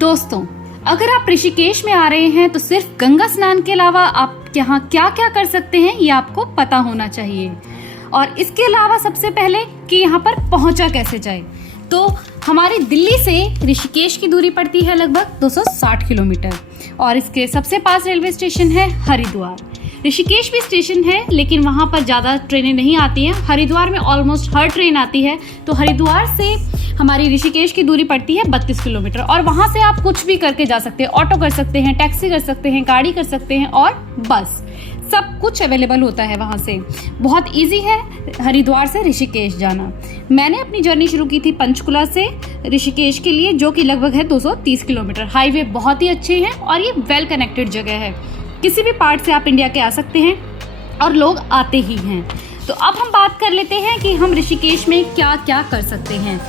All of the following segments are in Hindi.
दोस्तों, अगर आप ऋषिकेश में आ रहे हैं तो सिर्फ गंगा स्नान के अलावा आप यहाँ क्या क्या कर सकते हैं ये आपको पता होना चाहिए। और इसके अलावा सबसे पहले कि यहाँ पर पहुँचा कैसे जाए, तो हमारी दिल्ली से ऋषिकेश की दूरी पड़ती है लगभग 260 किलोमीटर और इसके सबसे पास रेलवे स्टेशन है हरिद्वार। ऋषिकेश भी स्टेशन है लेकिन वहाँ पर ज़्यादा ट्रेनें नहीं आती हैं। हरिद्वार में ऑलमोस्ट हर ट्रेन आती है। तो हरिद्वार से हमारी ऋषिकेश की दूरी पड़ती है 32 किलोमीटर और वहाँ से आप कुछ भी करके जा सकते हैं। ऑटो कर सकते हैं, टैक्सी कर सकते हैं, गाड़ी कर सकते हैं और बस, सब कुछ अवेलेबल होता है वहाँ से। बहुत इजी है हरिद्वार से ऋषिकेश जाना। मैंने अपनी जर्नी शुरू की थी पंचकुला से ऋषिकेश के लिए, जो कि लगभग है 230 किलोमीटर। हाईवे बहुत ही अच्छे हैं और ये वेल कनेक्टेड जगह है। किसी भी पार्ट से आप इंडिया के आ सकते हैं और लोग आते ही हैं। तो अब हम बात कर लेते हैं कि हम ऋषिकेश में क्या क्या कर सकते हैं।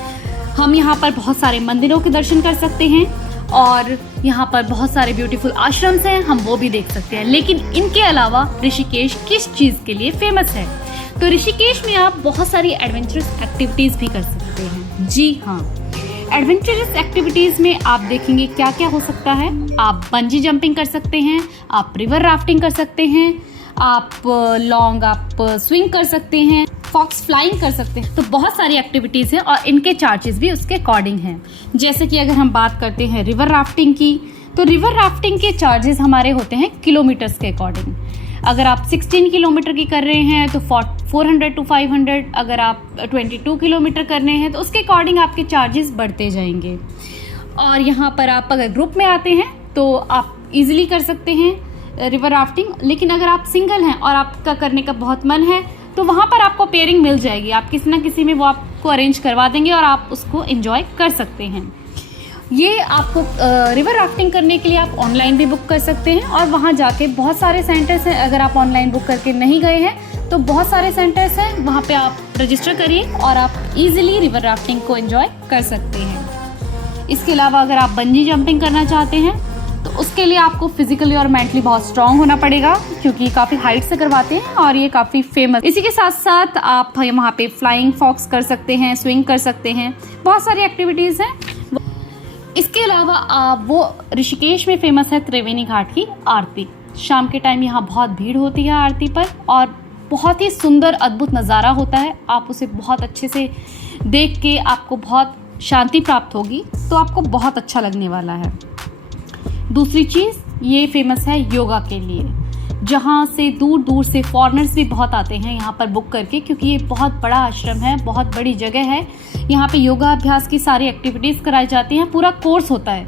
हम यहाँ पर बहुत सारे मंदिरों के दर्शन कर सकते हैं और यहाँ पर बहुत सारे ब्यूटीफुल आश्रम्स हैं, हम वो भी देख सकते हैं। लेकिन इनके अलावा ऋषिकेश किस चीज़ के लिए फेमस है, तो ऋषिकेश में आप बहुत सारी एडवेंचरस एक्टिविटीज़ भी कर सकते हैं। जी हाँ, एडवेंचरस एक्टिविटीज़ में आप देखेंगे क्या क्या हो सकता है। आप बंजी जंपिंग कर सकते हैं, आप रिवर राफ्टिंग कर सकते हैं, आप स्विंग कर सकते हैं, फॉक्स फ्लाइंग कर सकते हैं। तो बहुत सारी एक्टिविटीज़ हैं और इनके चार्जेस भी उसके अकॉर्डिंग हैं। जैसे कि अगर हम बात करते हैं रिवर राफ्टिंग की, तो रिवर राफ्टिंग के चार्जेस हमारे होते हैं किलोमीटर्स के अकॉर्डिंग। अगर आप 16 किलोमीटर की कर रहे हैं तो 400 to 500, अगर आप 22 किलोमीटर कर रहे हैं तो उसके अकॉर्डिंग आपके चार्जेस बढ़ते जाएंगे। और यहाँ पर आप अगर ग्रुप में आते हैं तो आप इजीली कर सकते हैं रिवर राफ्टिंग। लेकिन अगर आप सिंगल हैं और आपका करने का बहुत मन है तो वहाँ पर आपको पेयरिंग मिल जाएगी। आप किसी ना किसी में वो आपको अरेंज करवा देंगे और आप उसको एंजॉय कर सकते हैं। ये आपको रिवर राफ्टिंग करने के लिए आप ऑनलाइन भी बुक कर सकते हैं और वहाँ जाके बहुत सारे सेंटर्स हैं। अगर आप ऑनलाइन बुक करके नहीं गए हैं तो बहुत सारे सेंटर्स हैं, वहाँ पे आप रजिस्टर करिए और आप इजीली रिवर राफ्टिंग को एंजॉय कर सकते हैं। इसके अलावा अगर आप बंजी जंपिंग करना चाहते हैं तो उसके लिए आपको फिजिकली और मेंटली बहुत स्ट्रांग होना पड़ेगा, क्योंकि काफ़ी हाइट से करवाते हैं और ये काफ़ी फेमस। इसी के साथ साथ आप वहाँ पे फ्लाइंग फॉक्स कर सकते हैं, स्विंग कर सकते हैं, बहुत सारी एक्टिविटीज़ हैं। इसके अलावा वो ऋषिकेश में फेमस है त्रिवेणी घाट की आरती। शाम के टाइम यहाँ बहुत भीड़ होती है आरती पर और बहुत ही सुंदर अद्भुत नज़ारा होता है। आप उसे बहुत अच्छे से देख के आपको बहुत शांति प्राप्त होगी, तो आपको बहुत अच्छा लगने वाला है। दूसरी चीज़, ये फेमस है योगा के लिए, जहाँ से दूर दूर से फॉरेनर्स भी बहुत आते हैं यहाँ पर बुक करके, क्योंकि ये बहुत बड़ा आश्रम है, बहुत बड़ी जगह है। यहाँ पे योगा अभ्यास की सारी एक्टिविटीज़ कराई जाती हैं, पूरा कोर्स होता है।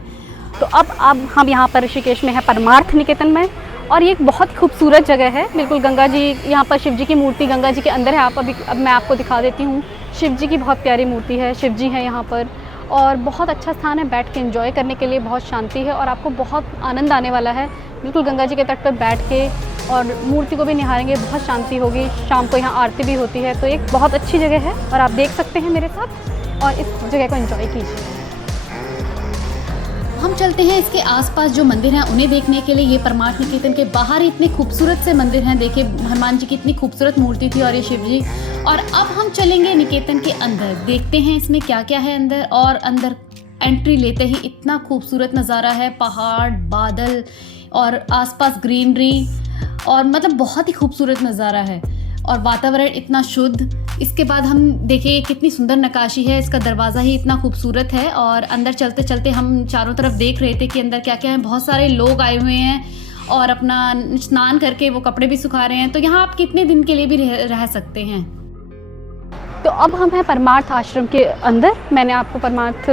तो अब हम यहाँ पर ऋषिकेश में है परमार्थ निकेतन में, और ये एक बहुत खूबसूरत जगह है। बिल्कुल गंगा जी, यहाँ पर शिव जी की मूर्ति गंगा जी के अंदर है। अब मैं आपको दिखा देती हूँ। शिव जी की बहुत प्यारी मूर्ति है, शिव जी है यहाँ पर, और बहुत अच्छा स्थान है बैठ के एंजॉय करने के लिए। बहुत शांति है और आपको बहुत आनंद आने वाला है। बिल्कुल गंगा जी के तट पर बैठ के और मूर्ति को भी निहारेंगे, बहुत शांति होगी। शाम को यहाँ आरती भी होती है, तो एक बहुत अच्छी जगह है और आप देख सकते हैं मेरे साथ और इस जगह को एंजॉय कीजिए। हम चलते हैं इसके आसपास जो मंदिर हैं उन्हें देखने के लिए। ये परमार्थ निकेतन के बाहर इतने खूबसूरत से मंदिर हैं। देखिए, हनुमान जी की इतनी खूबसूरत मूर्ति थी और ये शिव जी। और अब हम चलेंगे निकेतन के अंदर, देखते हैं इसमें क्या क्या है अंदर। और अंदर एंट्री लेते ही इतना खूबसूरत नज़ारा है, पहाड़, बादल और आसपास ग्रीनरी, और मतलब बहुत ही खूबसूरत नज़ारा है और वातावरण इतना शुद्ध। इसके बाद हम देखिए कितनी सुंदर नक्काशी है, इसका दरवाज़ा ही इतना खूबसूरत है। और अंदर चलते चलते हम चारों तरफ देख रहे थे कि अंदर क्या क्या है। बहुत सारे लोग आए हुए हैं और अपना स्नान करके वो कपड़े भी सुखा रहे हैं। तो यहाँ आप कितने दिन के लिए भी रह सकते हैं। तो अब हम हैं परमार्थ आश्रम के अंदर। मैंने आपको परमार्थ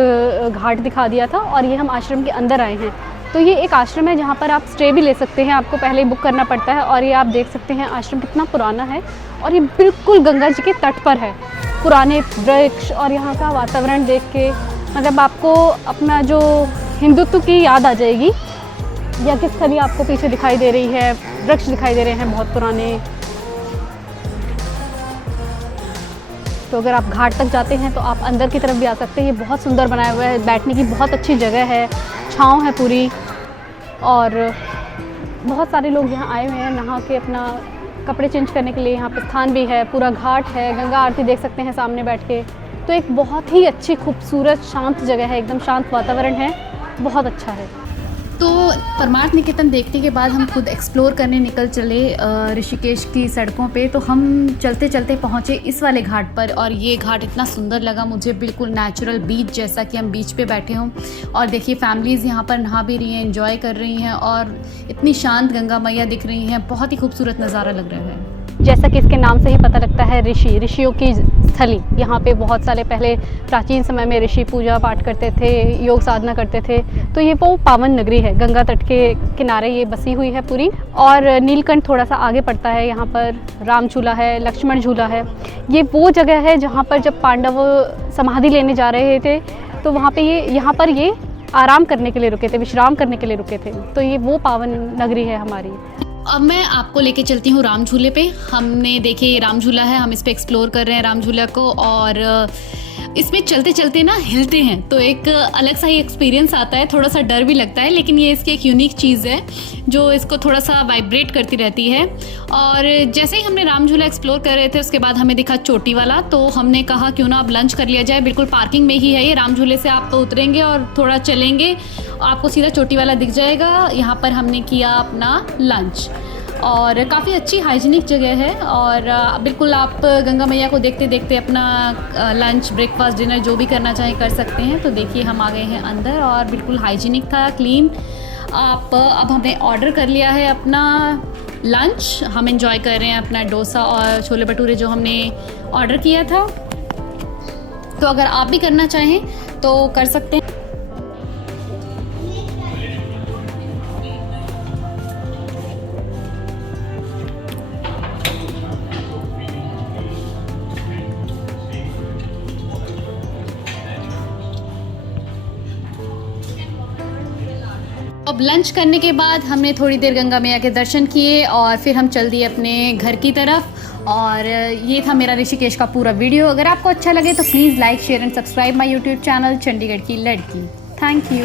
घाट दिखा दिया था और ये हम आश्रम के अंदर आए हैं। तो ये एक आश्रम है जहाँ पर आप स्टे भी ले सकते हैं, आपको पहले ही बुक करना पड़ता है। और ये आप देख सकते हैं आश्रम कितना पुराना है और ये बिल्कुल गंगा जी के तट पर है। पुराने वृक्ष और यहाँ का वातावरण देख के मतलब आपको अपना जो हिंदुत्व की याद आ जाएगी। या किस स्थली आपको पीछे दिखाई दे रही है, वृक्ष दिखाई दे रहे हैं बहुत पुराने। तो अगर आप घाट तक जाते हैं तो आप अंदर की तरफ भी आ सकते हैं। ये बहुत सुंदर बनाया हुआ है, बैठने की बहुत अच्छी जगह है, छाँव है पूरी। और बहुत सारे लोग यहाँ आए हुए हैं नहा के, अपना कपड़े चेंज करने के लिए यहाँ पे स्थान भी है। पूरा घाट है, गंगा आरती देख सकते हैं सामने बैठ के। तो एक बहुत ही अच्छी खूबसूरत शांत जगह है, एकदम शांत वातावरण है। बहुत अच्छा है। तो परमार्थ निकेतन देखने के बाद हम खुद एक्सप्लोर करने निकल चले ऋषिकेश की सड़कों पे। तो हम चलते चलते पहुँचे इस वाले घाट पर, और ये घाट इतना सुंदर लगा मुझे, बिल्कुल नेचुरल बीच जैसा कि हम बीच पे बैठे हों। और देखिए फैमिलीज़ यहाँ पर नहा भी रही हैं, एंजॉय कर रही हैं, और इतनी शांत गंगा मैया दिख रही हैं। बहुत ही खूबसूरत नज़ारा लग रहा है। जैसा कि इसके नाम से ही पता लगता है, ऋषियों की स्थली। यहाँ पे बहुत साले पहले प्राचीन समय में ऋषि पूजा पाठ करते थे, योग साधना करते थे। तो ये वो पावन नगरी है, गंगा तट के किनारे ये बसी हुई है पूरी। और नीलकंठ थोड़ा सा आगे पड़ता है, यहाँ पर राम झूला है, लक्ष्मण झूला है। ये वो जगह है जहाँ पर जब पांडव समाधि लेने जा रहे थे तो वहाँ पे यहाँ पर ये आराम करने के लिए रुके थे, विश्राम करने के लिए रुके थे। तो ये वो पावन नगरी है हमारी। अब मैं आपको लेके चलती हूँ राम झूले पे। हमने देखिए राम झूला है, हम इस पे एक्सप्लोर कर रहे हैं राम झूला को, और इसमें चलते चलते ना हिलते हैं तो एक अलग सा ही एक्सपीरियंस आता है। थोड़ा सा डर भी लगता है, लेकिन ये इसकी एक यूनिक चीज़ है जो इसको थोड़ा सा वाइब्रेट करती रहती है। और जैसे ही हमने राम झूला एक्सप्लोर कर रहे थे उसके बाद हमें दिखा चोटी वाला, तो हमने कहा क्यों ना अब लंच कर लिया जाए। बिल्कुल पार्किंग में ही है ये। राम झूले से आप उतरेंगे और थोड़ा चलेंगे, आपको सीधा चोटी वाला दिख जाएगा। यहाँ पर हमने किया अपना लंच, और काफ़ी अच्छी हाइजीनिक जगह है। और बिल्कुल आप गंगा मैया को देखते देखते अपना लंच, ब्रेकफास्ट, डिनर जो भी करना चाहें कर सकते हैं। तो देखिए हम आ गए हैं अंदर, और बिल्कुल हाइजीनिक था, क्लीन। अब हमने ऑर्डर कर लिया है अपना लंच। हम एंजॉय कर रहे हैं अपना डोसा और छोले भटूरे जो हमने ऑर्डर किया था। तो अगर आप भी करना चाहें तो कर सकते हैं। अब लंच करने के बाद हमने थोड़ी देर गंगा मैया के दर्शन किए, और फिर हम चल दिए अपने घर की तरफ। और ये था मेरा ऋषिकेश का पूरा वीडियो। अगर आपको अच्छा लगे तो please like, share and subscribe my YouTube channel Chandigarh की लड़की। Thank you.